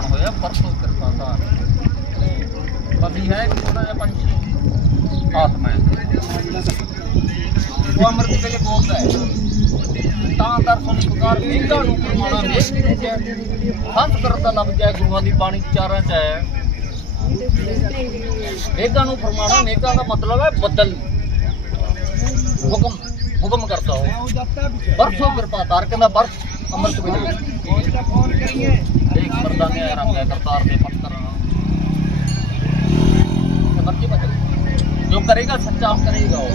ਪ੍ਰਮਾਣ ਹੋਇਆ, ਪਰਸੋਂ ਕਿਰਪਾ ਦਾ ਪਤੀ ਹੈ ਕਿ ਥੋੜਾ ਜਿਹਾ ਪੰਛੀ, ਆਤਮਾ ਹੈ। ਉਹ ਅੰਮ੍ਰਿਤ ਵੇਲੇ ਬੋਲਦਾ ਹੈ। ਤਾਂ ਦਰਸ਼ਨ ਪੁਕਾਰ ਮੇਘਾਂ ਨੂੰ ਪ੍ਰਮਾਣਾ ਮੇਘ ਦੀ ਰੁਜੈ ਹੰਸ ਕਰਦਾ ਲੱਭ ਜਾਏ ਗੁਰੂਆਂ ਦੀ ਬਾਣੀ ਚਾਰਾਂ ਚ ਹੈ ਮੇਘਾਂ ਨੂੰ ਫਰਮਾਣਾ ਮੇਘਾਂ ਦਾ ਮਤਲਬ ਹੈ ਬੱਦਲ। ਹੁਕਮ ਹੁਕਮ ਕਰਦਾ ਹੋ ਬਰਸੋ ਕਿਰਪਾ ਤਾਰ, ਕਹਿੰਦਾ ਬਰਸ ਅੰਮ੍ਰਿਤ ਵੇਲੇ। ਬਦਲ ਜੋ ਕਰੇਗਾ ਸੱਚਾ ਕਰੇਗਾ ਉਹ।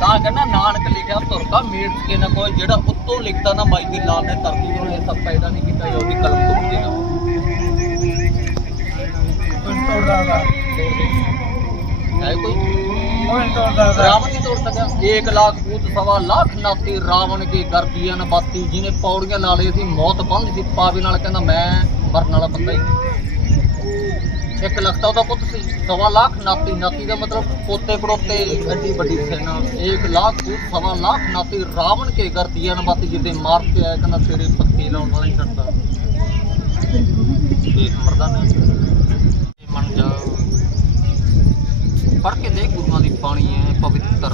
ਤਾਂ ਕਹਿੰਦਾ ਨਾਨਕ ਲਿਖਿਆ ਤੁਰਦਾ ਮੇਟ ਕੇ ਨਾ ਕੋਈ ਜਿਹੜਾ ਉੱਤੋਂ ਲਿਖਦਾ ਨਾ ਮਾਈ ਦੀ ਲਾਲ ਨੇ ਧਰਤੀ ਨੂੰ ਇਹ ਸਭ ਪੈਦਾ ਨਹੀਂ ਕੀਤਾ ਜੋ ਉਹਦੀ ਕਲਮ ਤੋਂ ਦੇਗਾ ਹੈ ਕੋਈ रावण नहीं तोड़ सका एक लाख पूत सवा लाख नाती रावण के कर दिया न बाती ਜਿਹਨੇ ਪੌੜੀਆਂ ਨਾਲੇ ਸੀ ਮੌਤ ਬੰਦ ਸੀ ਪਾਵੇ ਨਾਲ ਕਹਿੰਦਾ ਮੈਂ ਮਰਨ ਵਾਲਾ ਬੰਦਾ ਹੀ ਇੱਕ ਲੱਖ ਤਾਂ ਉਹਦਾ ਪੁੱਤ ਸੀ ਸਵਾ ਲੱਖ ਨਾਤੀ ਨਾਤੀ ਦਾ ਮਤਲਬ ਪੋਤੇ ਪੜੋਤੇ ਐਡੀ ਵੱਡੀ ਸੈਨਾ ਇੱਕ ਲੱਖ ਪੂਤ ਸਵਾ ਲੱਖ ਨਾਤੀ ਰਾਵਣ ਕੇ ਕਰ ਦਿਆ न ਬਾਤੀ ਜਿਹਦੇ ਮਾਰ ਕੇ ਆਇਆ ਕਹਿੰਦਾ ਤੇਰੇ ਪੱਤੀ ਲਾਉਣ ਵਾਲਾ ਹੀ ਕਰਦਾ ਦੇਖ ਮਰਦਾ ਨਹੀਂ ਮਨ ਜਾ ਪੜ ਕੇ ਦੇਖ, ਗੁਰੂਆਂ ਦੀ ਬਾਣੀ ਹੈ, ਪਵਿੱਤਰ।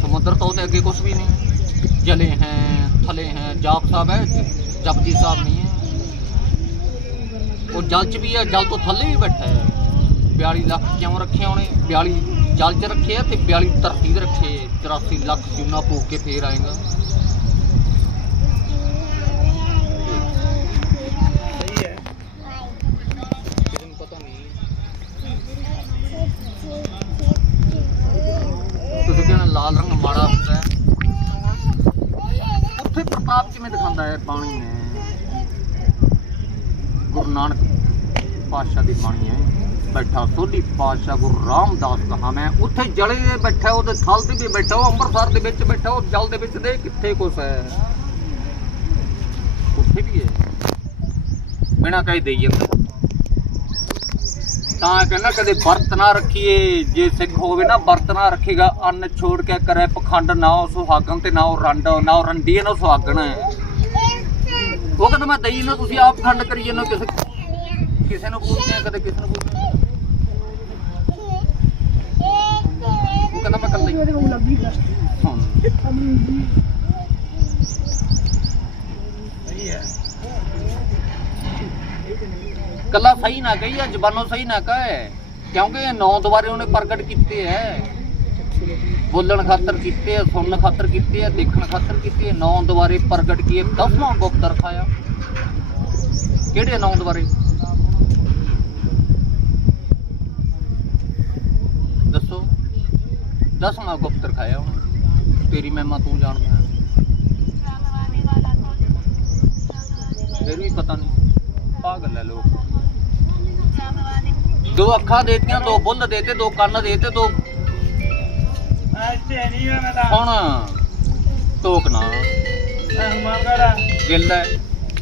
ਸਮੁੰਦਰ ਤੋਂ ਉਹਦੇ ਅੱਗੇ ਕੁਝ ਵੀ ਨਹੀਂ। ਜਲੇ ਹੈ, ਥਲੇ ਹੈ, ਜਾਪ ਸਾਹਿਬ ਹੈ, ਜਪਜੀ ਸਾਹਿਬ ਨਹੀਂ ਹੈ। ਉਹ ਜਲ ਚ ਵੀ ਹੈ, ਜਲ ਤੋਂ ਥੱਲੇ ਵੀ ਬੈਠਾ ਹੈ। 42 ਲੱਖ ਕਿਉਂ ਰੱਖੇ ਉਹਨੇ? 42 ਜਲ ਚ ਰੱਖੇ ਆ ਤੇ 42 ਧਰਤੀ ਤੇ ਰੱਖੇ। 84 ਲੱਖ ਜੂਨਾ ਫੂਕ ਕੇ ਫੇਰ ਆਏਗਾ ਸਹੀ ਹੈ ਕਿਸੇ ਨੂੰ ਪਤਾ ਨਹੀਂ ਤੁਸੀਂ ਕਹਿੰਦੇ ਲਾਲ ਰੰਗ ਮਾੜਾ ਹੁੰਦਾ ਹੈ ਉੱਥੇ ਪ੍ਰਤਾਪ ਕਿਵੇਂ ਹੈ। ਗੁਰੂ ਨਾਨਕ ਪਾਤਸ਼ਾਹ ਦੀ ਬਾਣੀ ਹੈ। ਬੈਠਾ ਸੋਢੀ ਪਾਤਸ਼ਾਹ ਗੁਰੂ ਰਾਮਦਾਸ ਕਹਾ ਮੈਂ। ਉੱਥੇ ਜਲੇ ਦੇ ਬੈਠਾ, ਉਹਦੇ ਥਲ ਤੇ ਵੀ ਬੈਠਾ, ਉਹ ਅੰਮ੍ਰਿਤਸਰ ਦੇ ਵਿੱਚ ਬੈਠਾ, ਉਹ ਜਲ ਦੇ ਵਿੱਚ ਦੇ ਕਿੱਥੇ ਕੁਛ ਹੈ। ਉੱਥੇ ਵੀ ਹੈ। ਬਿਨਾਂ ਕਹੇ ਦੇਈ ਤਾਂ। ਕਹਿੰਦਾ ਕਦੇ ਵਰਤ ਨਾ ਰੱਖੀਏ। ਜੇ ਸਿੱਖ ਹੋਵੇ ਨਾ ਵਰਤ ਨਾ ਰੱਖੇਗਾ। ਅੰਨ ਛੋੜ ਕੇ ਕਰੇ ਪਖੰਡ, ਨਾ ਉਹ ਸੁਹਾਗਣ ਤੇ ਨਾ ਉਹ ਰੰਡ, ਨਾ ਉਹ ਰੰਡੀ ਨਾ ਸੁਹਾਗਣ। ਉਹ ਕਹਿੰਦਾ ਮੈਂ ਦਈ ਨਾ ਤੁਸੀਂ ਆਪ ਖੰਡ ਕਰੀ ਜਾਂਦੇ ਹੋ ਕਿਸੇ ਕਿਸੇ ਨੂੰ ਪੁੱਛਦੇ ਆ ਕਦੇ ਕਿਸੇ ਨੂੰ ਪੁੱਛਦੇ ਆ। ਉਹ ਕਹਿੰਦਾ ਮੈਂ ਕੱਲਾ ਹੀ ਹੁਣ ਸਹੀ ਹੈ। ਕੱਲਾ ਸਹੀ ਨਾ ਕਹੀ ਜਾਂ ਜ਼ਬਾਨੋਂ ਸਹੀ ਨਾ ਕਹੇ। ਕਿਉਂਕਿ ਇਹ ਨੌ ਦੁਆਰੇ ਉਹਨੇ ਪ੍ਰਗਟ ਕੀਤੇ ਐ ਬੋਲਣ ਖਾਤਰ ਕੀਤੇ ਐ ਸੁਣਨ ਖਾਤਰ ਕੀਤੇ ਐ ਦੇਖਣ ਖਾਤਰ ਕੀਤੇ ਐ ਨੌ ਦੁਆਰੇ ਪ੍ਰਗਟ ਕੀਏ, ਦਸਵਾਂ ਗੁਪਤ ਰਖਾਇਆ ਕਿਹੜੇ ਨੌ ਦੁਆਰੇ? ਦੱਸੋ। ਦਸਵਾਂ ਗੁਪਤ ਰਖਾਇਆ ਉਹਨੇ ਤੇਰੀ ਮਹਿਮਾ ਤੂੰ ਜਾਣਦਾ ਫਿਰ ਵੀ ਪਤਾ ਨਹੀਂ। ਪਾਗਲ ਹੈ ਲੋਕ। ਦੋ ਅੱਖਾਂ ਦੇਤੀਆਂ, ਦੋ ਬੁੱਲ ਦੇਤੇ, ਦੋ ਕੰਨ ਦੇਤੇ, ਦੋ ਮੈਂ ਇੱਥੇ ਨਹੀਂ ਮੈਂ ਤਾਂ ਹੁਣ ਟੋਕ ਨਾ ਮੈਂ ਹਮਾਗੜਾ ਗਿੱਲ ਹੈ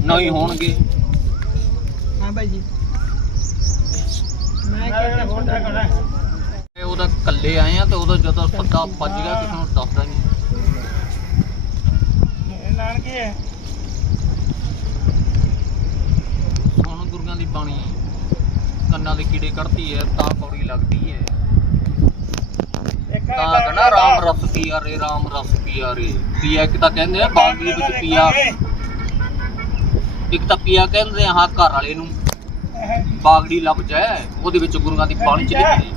ਨਹੀਂ ਹੋਣਗੇ ਹਾਂ ਭਾਈ ਜੀ ਮੈਂ ਕਿਹੜਾ ਫੋਟਾ ਕਰਾ ਇਹ ਉਹਦਾ ਕੱਲੇ ਆਏ ਆ ਤੇ ਉਹਦਾ ਜਦੋਂ ਪਤਾ ਵੱਜ ਗਿਆ ਕਿਸੇ ਨੂੰ ਦੱਸਦਾ ਨਹੀਂ ਨਾਨਕੀ ਹੈ ਹੁਣ ਗੁਰੂਆਂ ਦੀ ਬਾਣੀ ਕੰਨਾਂ ਦੇ ਕੀੜੇ ਕੱਢਦੀ ਹੈ ਤਾਂ ਕੌੜੀ ਲੱਗਦੀ ਹੈ ਤਾਂ ਕਹਿੰਦਾ ਰਾਮ ਰਸ ਪੀਆ ਰੇ ਰਾਮ ਰਸ ਪੀਆ ਰੇ। ਪੀਆ ਇੱਕ ਤਾਂ ਕਹਿੰਦੇ ਆ ਬਾਣੀ ਵਿੱਚ ਪੀਆ। ਇੱਕ ਤਾਂ ਪੀਆ ਕਹਿੰਦੇ ਆ ਹਾਂ ਘਰ ਵਾਲੇ ਨੂੰ। ਬਾਗੜੀ ਲੱਭ ਜਾਏ ਉਹਦੇ ਵਿੱਚ ਗੁਰੂਆਂ ਦੀ ਬਾਣੀ ਚ ਲਿਖੀ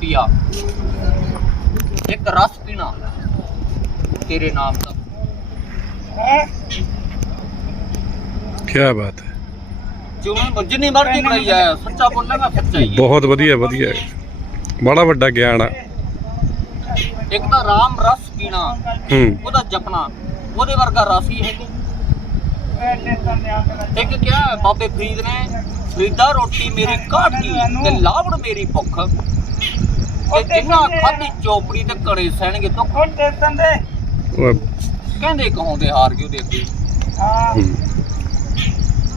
ਪੀਆ। ਇੱਕ ਰਸ ਪੀਣਾ। ਤੇਰੇ ਨਾਮ ਦਾ। ਕੀ ਬਾਤ ਹੈ। ਜਿਵੇਂ ਜਿੰਨੀ ਮਰਜ਼ੀ ਬਣਾਈ ਜਾਏ ਸੱਚਾ ਬੋਲੇਗਾ ਸੱਚਾ ਹੀ। ਬਹੁਤ ਵਧੀਆ ਵਧੀਆ। ਬੜਾ ਵੱਡਾ ਗਿਆਨ ਆ। ਇੱਕ ਤਾਂ ਰਾਮ ਰਸ ਪੀਣਾ ਹੂੰ। ਉਹਦਾ ਜਪਣਾ ਉਹਦੇ ਵਰਗਾ ਰਸ ਹੀ ਹੈ ਨਹੀਂ। ਇੱਕ ਕਿਹਾ ਬਾਬੇ ਫਰੀਦ ਨੇ ਫਰੀਦਾ ਰੋਟੀ ਮੇਰੀ ਕਾਟ ਕੀ ਤੇ ਲਾਵੜ ਮੇਰੀ ਭੁੱਖ। ਤੇ ਜਿੰਨਾ ਖਾਦੀ ਚੋਪੜੀ ਤੇ ਕੜੇ ਸਹਿਣਗੇ ਤੇ ਤੰਦੇ ਉਹ, ਕਹਿੰਦੇ ਕਹਾਉਂਦੇ ਹਾਰ ਗਿਓ ਦੇ ਅੱਗੇ।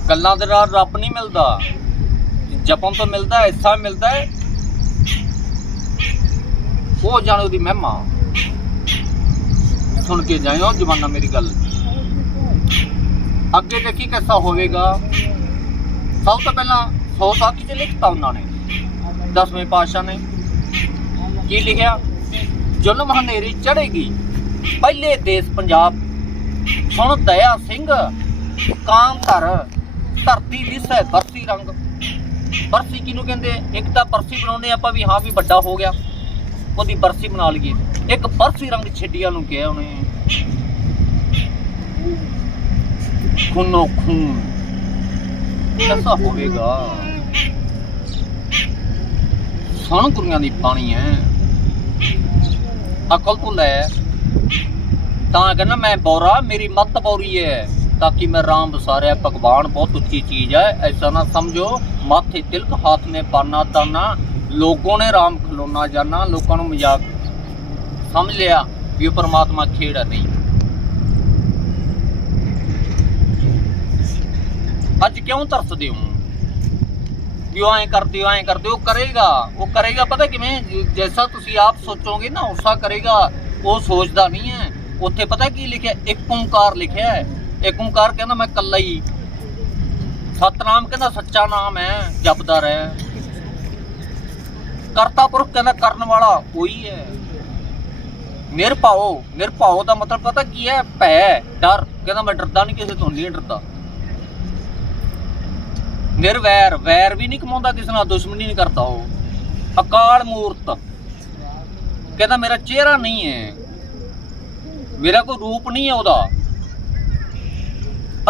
ਗੱਲਾਂ ਦੇ ਨਾਲ ਰੱਬ ਨਹੀਂ ਮਿਲਦਾ। ਜਪਨ ਤੋਂ ਮਿਲਦਾ ਐਸਾ ਮਿਲਦਾ ਹੈ। ਉਹ ਜਾਣੇ ਉਹਦੀ ਮਹਿਮਾ। ਸੁਣ ਕੇ ਜਾਇਓ ਜਵਾਨਾ ਮੇਰੀ ਗੱਲ। ਅੱਗੇ ਦੇਖੀ ਕਿੱਸਾ ਹੋਵੇਗਾ। ਸਭ ਤੋਂ ਪਹਿਲਾਂ ਸੌ ਸਾਖੀ ਚ ਲਿਖਤਾ ਉਹਨਾਂ ਨੇ। ਦਸਵੇਂ ਪਾਤਸ਼ਾਹ ਨੇ। ਕੀ ਲਿਖਿਆ? ਜ਼ੁਲਮ ਹਨੇਰੀ ਚੜੇਗੀ ਪਹਿਲੇ ਦੇਸ਼ ਪੰਜਾਬ। ਸੁਣ ਦਇਆ ਸਿੰਘ। ਕਾਮ ਧਰ ਧਰਤੀ ਦਿਸੈ ਬਰਸੀ ਰੰਗ। ਬਰਸੀ ਕਿਹਨੂੰ ਕਹਿੰਦੇ? ਇੱਕ ਤਾਂ ਬਰਸੀ ਬਣਾਉਂਦੇ ਆਪਾਂ ਵੀ ਹਾਂ ਵੀ ਵੱਡਾ ਹੋ ਗਿਆ। ਉਹਦੀ ਬਰਸੀ ਬਣਾ ਲਈਏ। ਇੱਕ ਬਰਸੀ ਰੰਗ ਛੱਡੀਆਂ ਨੂੰ ਕਿਹਾ ਉਹਨੇ। ਖੂਨੋ ਖੂਨ। ਕਿਹਦਾ ਹੋਵੇਗਾ। ਸਣ ਕੁੜੀਆਂ ਦੀ ਪਾਣੀ ਹੈ ਅਕਲ ਤੋਂ ਲੈ। ਤਾਂ ਕਹਿੰਦਾ ਮੈਂ ਬੋਰਾ, ਮੇਰੀ ਮੱਤ ਬੋਰੀ ਹੈ ਤਾਂ ਕਿ ਮੈਂ ਰਾਮ ਵਸਾਰਿਆ, ਭਗਵਾਨ ਬਹੁਤ ਉੱਚੀ ਚੀਜ਼ ਹੈ ਐਸਾ ਨਾ ਸਮਝੋ, ਮਾਥੇ ਤਿਲਕ, ਹੱਥ ਮੇ ਪਾਨਾ ਤਾਨਾ ਲੋਗੋਂ ਨੇ ਰਾਮ ਖਲੋਨਾ ਜਾਨਾ ਲੋਕਾਂ ਨੂੰ ਮਜ਼ਾਕ ਸਮਝ ਲਿਆ ਵੀ ਉਹ ਪਰਮਾਤਮਾ ਖੇੜ ਹੈ ਨਹੀਂ। ਅੱਜ ਕਿਉਂ ਤਰਸਦੇ ਹੋ? ਵੀ ਉਹ ਐਂ ਕਰਦੇ ਹੋ ਐਂ ਕਰਦੇ ਹੋ, ਕਰੇਗਾ ਉਹ ਕਰੇਗਾ ਪਤਾ ਕਿਵੇਂ? ਜੈਸਾ ਤੁਸੀਂ ਆਪ ਸੋਚੋਗੇ ਨਾ ਉਸਾ ਕਰੇਗਾ ਉਹ ਸੋਚਦਾ ਨਹੀਂ ਹੈ। ਉੱਥੇ ਪਤਾ ਕੀ ਲਿਖਿਆ ਇੱਕ ਓੰਕਾਰ ਲਿਖਿਆ ਹੈ। ਇੱਕ ਓੰਕਾਰ ਕਹਿੰਦਾ ਮੈਂ ਕੱਲਾ ਹੀ ਸਤਨਾਮ ਕਹਿੰਦਾ ਸੱਚਾ ਨਾਮ ਹੈ ਜਪਦਾ ਰਹਿ। ਕਰਤਾ ਪੁਰਖ ਕਹਿੰਦਾ ਕਰਨ ਵਾਲਾ ਕੋਈ ਹੈ। ਨਿਰਭਉ ਨਿਰਭਉ ਦਾ ਮਤਲਬ ਪਤਾ ਕੀ ਹੈ? ਭੈ, ਡਰ, ਕਹਿੰਦਾ ਮੈਂ ਡਰਦਾ ਨਹੀਂ ਕਿਸੇ ਤੋਂ, ਨਹੀਂ ਡਰਦਾ। ਨਿਰਵੈਰ ਵੈਰ ਵੀ ਨਹੀਂ ਕਮਾਉਂਦਾ ਕਿਸੇ ਨਾਲ, ਦੁਸ਼ਮਣੀ ਨਹੀਂ ਕਰਦਾ ਉਹ। ਅਕਾਲ ਮੂਰਤ, ਕਹਿੰਦਾ ਮੇਰਾ ਚਿਹਰਾ ਨਹੀਂ ਹੈ। ਮੇਰਾ ਕੋਈ ਰੂਪ ਨਹੀਂ ਹੈ ਉਹਦਾ।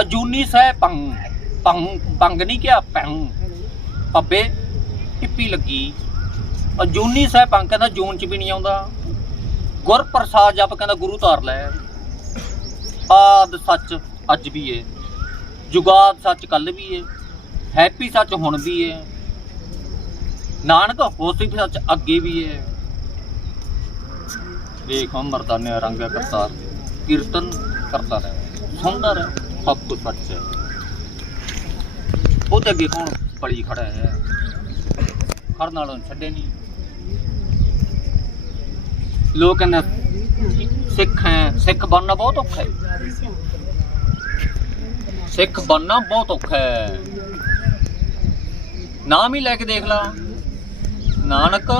ਅਜੂਨੀ ਸਹਿ ਪੰਗ ਪੰਗ ਪੰਗ ਨਹੀਂ ਕਿਹਾ ਪੰਗ ਪੱਬੇ ਟਿੱਪੀ ਲੱਗੀ। ਅਜੂਨੀ ਸਾਹਿਬ ਪੰਗ ਕਹਿੰਦਾ ਜੂਨ ਚ ਵੀ ਨਹੀਂ ਆਉਂਦਾ। ਗੁਰਪ੍ਰਸਾਦ ਜਪ ਕਹਿੰਦਾ ਗੁਰੂ ਧਾਰ ਲੈ। ਆਦ ਸੱਚ ਅੱਜ ਵੀ ਏ, ਜੁਗਾਦ ਸੱਚ ਕੱਲ ਵੀ ਏ, ਹੈਪੀ ਸੱਚ ਹੁਣ ਵੀ ਏ, ਨਾਨਕ ਹੋਸੀ ਸੱਚ ਅੱਗੇ ਵੀ ਏ। ਵੇਖ ਮਰਦਾਨੇ ਰੰਗ ਕਰਤਾਰ, ਕੀਰਤਨ ਕਰਤਾ ਰਹੇ, ਸੁਣਦਾ ਰਹੇ, ਸਭ ਕੁਝ ਸੱਚ ਹੈ ਉਹਦੇ ਅੱਗੇ ਕੌਣ ਬੜੀ ਖੜਾ ਹੈ? ਹਰ ਨਾਲੋਂ ਛੱਡੇ ਨਹੀਂ ਲੋਕ ਕਹਿੰਦੇ ਸਿੱਖ ਹੈ, ਸਿੱਖ ਬਣਨਾ ਬਹੁਤ ਔਖਾ ਹੈ। ਸਿੱਖ ਬਣਨਾ ਬਹੁਤ ਔਖਾ ਹੈ। ਨਾਮ ਹੀ ਲੈ ਕੇ ਦੇਖ ਲਾ। ਨਾਨਕ,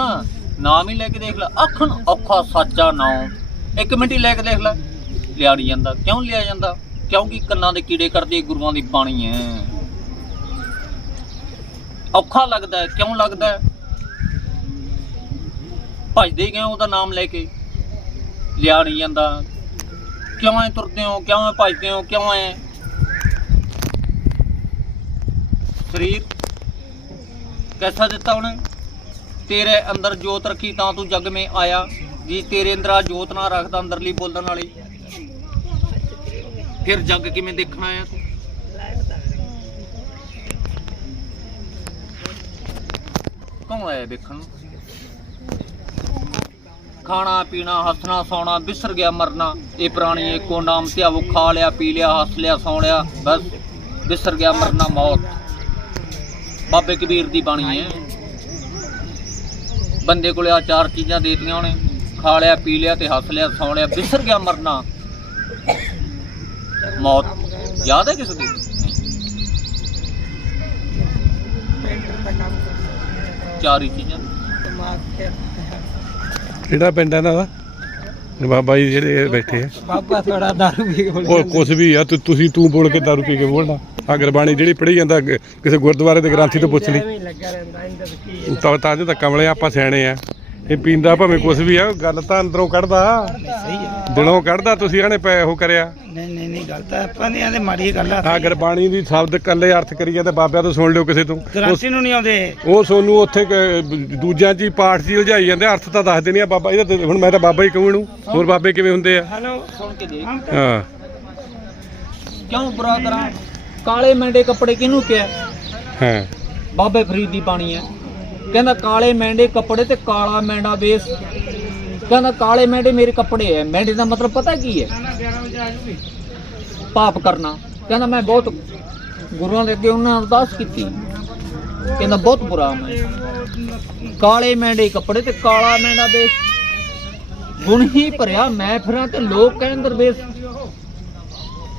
ਨਾਮ ਹੀ ਲੈ ਕੇ ਦੇਖ ਲਾ। ਆਖਣ ਔਖਾ ਸਾਚਾ ਨਾਮ ਇੱਕ ਮਿੰਟ ਹੀ ਲੈ ਕੇ ਦੇਖ ਲੈ। ਲਿਆ ਨਹੀਂ ਜਾਂਦਾ। ਕਿਉਂ ਲਿਆ ਜਾਂਦਾ? ਕਿਉਂਕਿ ਕੰਨਾਂ ਦੇ ਕੀੜੇ ਕਰਦੇ ਗੁਰੂਆਂ ਦੀ ਬਾਣੀ ਹੈ। ਔਖਾ ਲੱਗਦਾ ਕਿਉਂ ਲੱਗਦਾ ਭਜਦੇ ਗਏ ਉਹਦਾ ਨਾਮ ਲੈ ਕੇ। ਲਿਆ ਨਹੀਂ ਜਾਂਦਾ। ਕਿਉਂ ਐ ਤੁਰਦੇ ਹੋ? ਕਿਉਂ ਐ ਭਜਦੇ ਹੋ? ਕਿਉਂ ਐ? ਸਰੀਰ ਕੈਸਾ ਦਿੱਤਾ ਉਹਨੇ? ਤੇਰੇ ਅੰਦਰ ਜੋਤ ਰੱਖੀ ਤਾਂ ਤੂੰ ਜਗ ਮੇ ਆਇਆ। ਜੀ ਤੇਰੇ ਅੰਦਰ ਆ ਜੋਤ ਨਾ ਰੱਖਦਾ ਅੰਦਰਲੀ ਬੋਲਣ ਵਾਲੀ। ਫਿਰ ਜੱਗ ਕਿਵੇਂ ਦੇਖਣਾ ਆ ਤੂੰ? ਕੌਣ ਆਇਆ ਦੇਖਣ ਨੂੰ? ਖਾਣਾ, ਪੀਣਾ, ਹੱਸਣਾ, ਸੌਣਾ ਵਿਸਰ ਗਿਆ ਮਰਨਾ। ਇਹ ਪ੍ਰਾਣੀ ਇੱਕੋ ਨਾਮ ਧਿਆਵੋ ਖਾ ਲਿਆ, ਪੀ ਲਿਆ, ਹੱਸ ਲਿਆ, ਸੌ ਲਿਆ, ਬਸ ਵਿਸਰ ਗਿਆ ਮਰਨਾ, ਮੌਤ। ਬਾਬੇ ਕਬੀਰ ਦੀ ਬਾਣੀ ਹੈ। ਬੰਦੇ ਕੋਲੇ ਆ ਚਾਰ ਚੀਜ਼ਾਂ ਦੇਤੀਆਂ ਉਹਨੇ। ਖਾ ਲਿਆ, ਪੀ ਲਿਆ ਤੇ ਹੱਸ ਲਿਆ, ਸੌ ਲਿਆ ਵਿਸਰ ਗਿਆ ਮਰਨਾ। ਮੌਤ। ਯਾਦ ਹੈ ਕਿਸੇ ਦੀ? ਚਾਰ ਹੀ ਚੀਜ਼ਾਂ। ਕਿਹੜਾ ਪਿੰਡ ਹੈ ਇਹਨਾਂ ਦਾ? ਬਾਬਾ ਜੀ ਜਿਹੜੇ ਬੈਠੇ ਆ। ਬਾਬਾ ਥੋੜਾ ਦਾਰੂ ਪੀ ਕੇ ਉਹ ਕੁਛ ਵੀ ਆ ਤੂੰ ਤੁਸੀਂ ਤੂੰ ਬੋਲ ਕੇ ਦਾਰੂ ਪੀ ਕੇ ਬੋਲਣਾ। ਆ ਗੁਰਬਾਣੀ ਜਿਹੜੀ ਪੜ੍ਹੀ ਜਾਂਦਾ ਕਿਸੇ ਗੁਰਦੁਆਰੇ ਦੇ ਗ੍ਰੰਥੀ ਤੋਂ ਪੁੱਛ ਲਈ। ਤਾਂ ਤਾਂ ਜੋ ਤਾਂ ਕਮਲੇ ਆਪਾਂ ਸਿਆਣੇ ਆ। ਇਹ ਪੀਂਦਾ ਭਾਵੇਂ ਕੁਛ ਵੀ ਆ ਗੱਲ ਤਾਂ ਅੰਦਰੋਂ ਕੱਢਦਾ। ਸਹੀ ਹੈ ਦਿਲੋਂ ਕੱਢਦਾ ਤੁਸੀਂ ਇਹਨੇ ਪੈ ਉਹ ਕਰਿਆ। ਨਹੀਂ ਨਹੀਂ ਨਹੀਂ ਗਲਤ ਹੈ ਆਪਾਂ ਨੇ ਆਂਦੇ ਮਾੜੀ ਗੱਲ ਆ ਆ ਗੁਰਬਾਣੀ ਦੀ ਸ਼ਬਦ ਕੱਲੇ ਅਰਥ ਕਰੀ ਜਾਂਦੇ ਬਾਬਿਆਂ ਤੋਂ ਸੁਣ ਲਿਓ ਕਿਸੇ ਤੋਂ। ਉਸ- ਗ੍ਰਾਂਤੀ ਨੂੰ ਨਹੀਂ ਆਉਂਦੇ। ਉਹ ਸੋਨੂੰ ਉੱਥੇ ਕ- ਦੂਜਿਆਂ ਚ ਹੀ ਪਾਠ ਜੀ ਉਲਝਾਈ ਜਾਂਦੇ ਅਰਥ ਤਾਂ ਦੱਸ ਦੇਣੀ ਆ ਬਾਬਾ ਇਹਦਾ ਤੇ ਹੁਣ ਮੈਂ ਤਾਂ ਬਾਬਾ ਹੀ ਕਹੂੰ ਇਹਨੂੰ ਹੋਰ ਬਾਬੇ ਕਿਵੇਂ ਹੁੰਦੇ ਆ? ਹੈਲੋ ਸੁਣ ਕੇ ਦੇਖ। ਹਮ ਹਾਂ। ਕਿਉਂ ਬੁਰਾ ਕਰਾਂ? ਕਾਲੇ ਮੈਂਡੇ ਕੱਪੜੇ ਕਿਹਨੂੰ ਕਿਹਾ? ਹਾਂ। ਬਾਬੇ ਫਰੀਦ ਦੀ ਬਾਣੀ ਹੈ। ਕਹਿੰਦਾ ਕਾਲੇ ਮੈਂਡੇ ਕੱਪੜੇ ਤੇ ਕਾਲਾ ਮੈਂਡਾ ਵੇਸ। ਕਹਿੰਦਾ ਕਾਲੇ ਮੈਂਡੇ ਮੇਰੇ ਕੱਪੜੇ ਐ। ਮੈਂਡੇ ਦਾ ਮਤਲਬ ਪਤਾ ਕੀ ਹੈ ਪਾਪ ਕਰਨਾ। ਕਹਿੰਦਾ ਮੈਂ ਬਹੁਤ ਗੁਰੂਆਂ ਦੇ ਅੱਗੇ ਉਹਨਾਂ ਨੇ ਅਰਦਾਸ ਕੀਤੀ। ਕਹਿੰਦਾ ਬਹੁਤ ਬੁਰਾ ਮੈਂ ਕਾਲੇ ਮੈਂਡੇ ਕੱਪੜੇ ਤੇ ਕਾਲਾ ਮੈਂਡਾ ਵੇਸ। ਗੁਣ ਹੀ ਭਰਿਆ ਮੈਂ ਫਿਰਾਂ ਤੇ ਲੋਕ ਕਹਿਣ ਦਰਵੇਸ਼।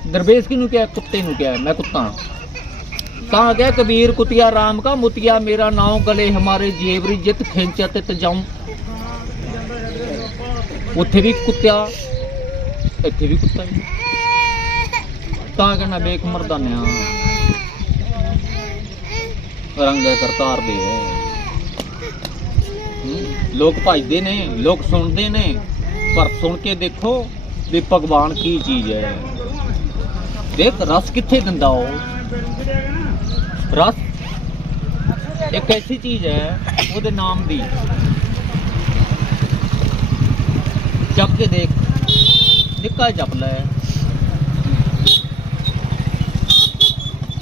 ਦਰਵੇਸ਼ ਕਿਹਨੂੰ ਕਿਹਾ? ਕੁੱਤੇ ਨੂੰ ਕਿਹਾ। ਮੈਂ ਕੁੱਤਾ। ਤਾਂ ਗਿਆ ਕਬੀਰ ਕੁਤਿਆ ਰਾਮ ਕਾ ਮੁਤਿਆ, ਮੇਰਾ ਨਾਮ ਗਲੇ ਹਮਾਰੇ ਜੇਵਰੀ ਜਿਤ ਖਿੰਚਾ ਤੇ ਤਜਾਉ। ਉੱਥੇ ਵੀ ਕੁੱਤਿਆ, ਇੱਥੇ ਵੀ ਕੁੱਤਾ ਹੀ। ਤਾਂ ਕਹਿੰਦਾ ਵੇਖ ਮਰਦਾਨਿਆ, ਰੰਗ ਕਰਤਾਰ ਦੇ। ਹੈ, ਲੋਕ ਭਜਦੇ ਨੇ, ਲੋਕ ਸੁਣਦੇ ਨੇ, ਪਰ ਸੁਣ ਕੇ ਦੇਖੋ ਵੀ ਭਗਵਾਨ ਕੀ ਚੀਜ਼ ਹੈ। ਦੇਖ ਰਸ ਕਿੱਥੇ ਦਿੰਦਾ ਉਹ? ਰਸ। ਇੱਕ ਐਸੀ ਚੀਜ਼ ਹੈ, ਉਹਦੇ ਨਾਮ ਦੀ। ਜਪ ਕੇ ਦੇਖ, ਨਿੱਕਾ ਜਪ ਲੈ।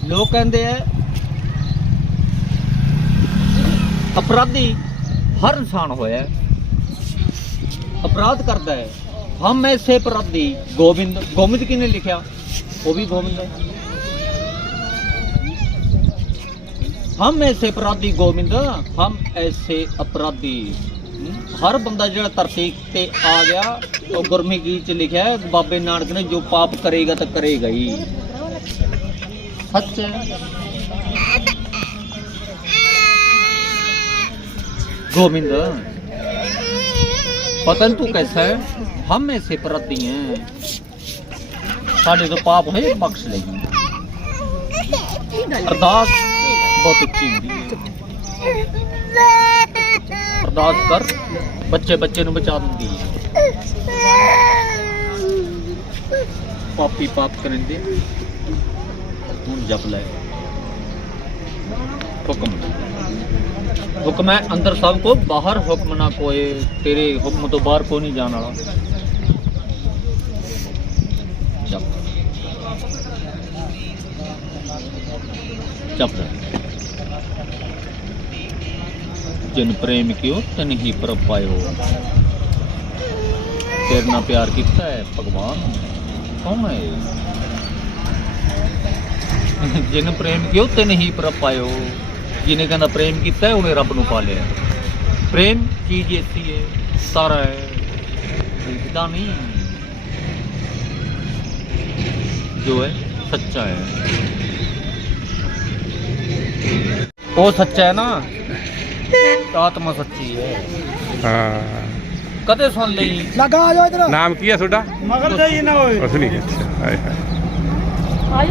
ਲੋਕ ਕਹਿੰਦੇ ਆ, ਅਪਰਾਧੀ ਹਰ ਇਨਸਾਨ ਹੋਇਆ ਅਪਰਾਧ ਕਰਦਾ ਹੈ। ਹਮ ਐਸੇ ਅਪਰਾਧੀ। ਗੋਬਿੰਦ ਗੋਬਿੰਦ ਕਿਨੇ ਲਿਖਿਆ? ਉਹ ਵੀ ਗੋਬਿੰਦ ਹੈ। ਹਮ ਐਸੇ ਅਪਰਾਧੀ ਗੋਬਿੰਦ ਹਮ ਐਸੇ ਅਪਰਾਧੀ ਹਮ, ਹਰ ਬੰਦਾ ਜਿਹੜਾ ਧਰਤੀ ਤੇ ਆ ਗਿਆ ਉਹ ਗੁਰਮੁਖੀ ਚ ਲਿਖਿਆ ਹੈ ਬਾਬੇ ਨਾਨਕ ਨੇ ਜੋ ਪਾਪ ਕਰੇਗਾ ਤਾਂ ਕਰੇਗਾ ਹੀ ਸੱਚ ਹੈ गोविंद पता नहीं तू कैसा है हम ऐसे अपराधी हैं साढ़े तो पाप है बख्श लेगी अरदास ਬਹੁਤ ਉੱਚੀ ਅਰਦਾਸ ਕਰ, ਬੱਚੇ ਬੱਚੇ ਨੂੰ ਬਚਾ ਦਿੰਦੀ ਹੈ। ਪਾਪੀ ਪਾਪ ਕਰਨ ਤੂੰ ਜਪ ਲੈ। ਹੁਕਮ। ਹੁਕਮ ਹੈ ਅੰਦਰ ਸਭ ਕੋ, ਬਾਹਰ ਹੁਕਮ ਨਾ ਕੋਏ, ਤੇਰੇ ਹੁਕਮ ਤੋਂ ਬਾਹਰ ਕੋ ਨਹੀਂ ਜਾਣ ਵਾਲਾ। ਜਪ। ਜਪ ਲੈ। ਜਿਨ ਪ੍ਰੇਮ ਕਿਓ ਤਨ ਹੀ ਪ੍ਰਭ ਪਾਇਓ ਤੇਰੇ ਨਾਲ ਪਿਆਰ ਕੀਤਾ ਹੈ ਭਗਵਾਨ, ਕੌਣ ਹੈ ਜਿਨ ਪ੍ਰੇਮ ਕਿਓ ਤਨ ਹੀ ਪ੍ਰਭ ਪਾਇਓ ਜਿਹਨੇ ਕਹਿੰਦਾ ਪ੍ਰੇਮ ਕੀਤਾ ਹੈ, ਉਹਨੇ ਰੱਬ ਨੂੰ ਪਾ ਲਿਆ। ਪ੍ਰੇਮ ਚੀਜ਼ ਐਸੀ ਹੈ? ਸਾਰਾ ਹੈ, ਦਿਖਦਾ ਨਹੀਂ। ਜੋ ਹੈ, ਸੱਚਾ ਹੈ। ਉਹ ਸੱਚਾ ਹੈ ਨਾ? ਤਾਂ ਆਤਮਾ ਸੱਚੀ ਹੈ। ਹਾਂ। ਕਦੇ ਸੁਣ ਲਈ ਲਗਾ ਆ ਜਾ ਇਧਰ। ਨਾਮ ਕੀ ਹੈ ਤੁਹਾਡਾ? ਮਗਰ ਜਾਈ ਨਾ ਹੋਏ। ਕੁਛ ਨਹੀਂ ਅੱਛਾ ਹਾਏ ਹਾਏ। ਆਈ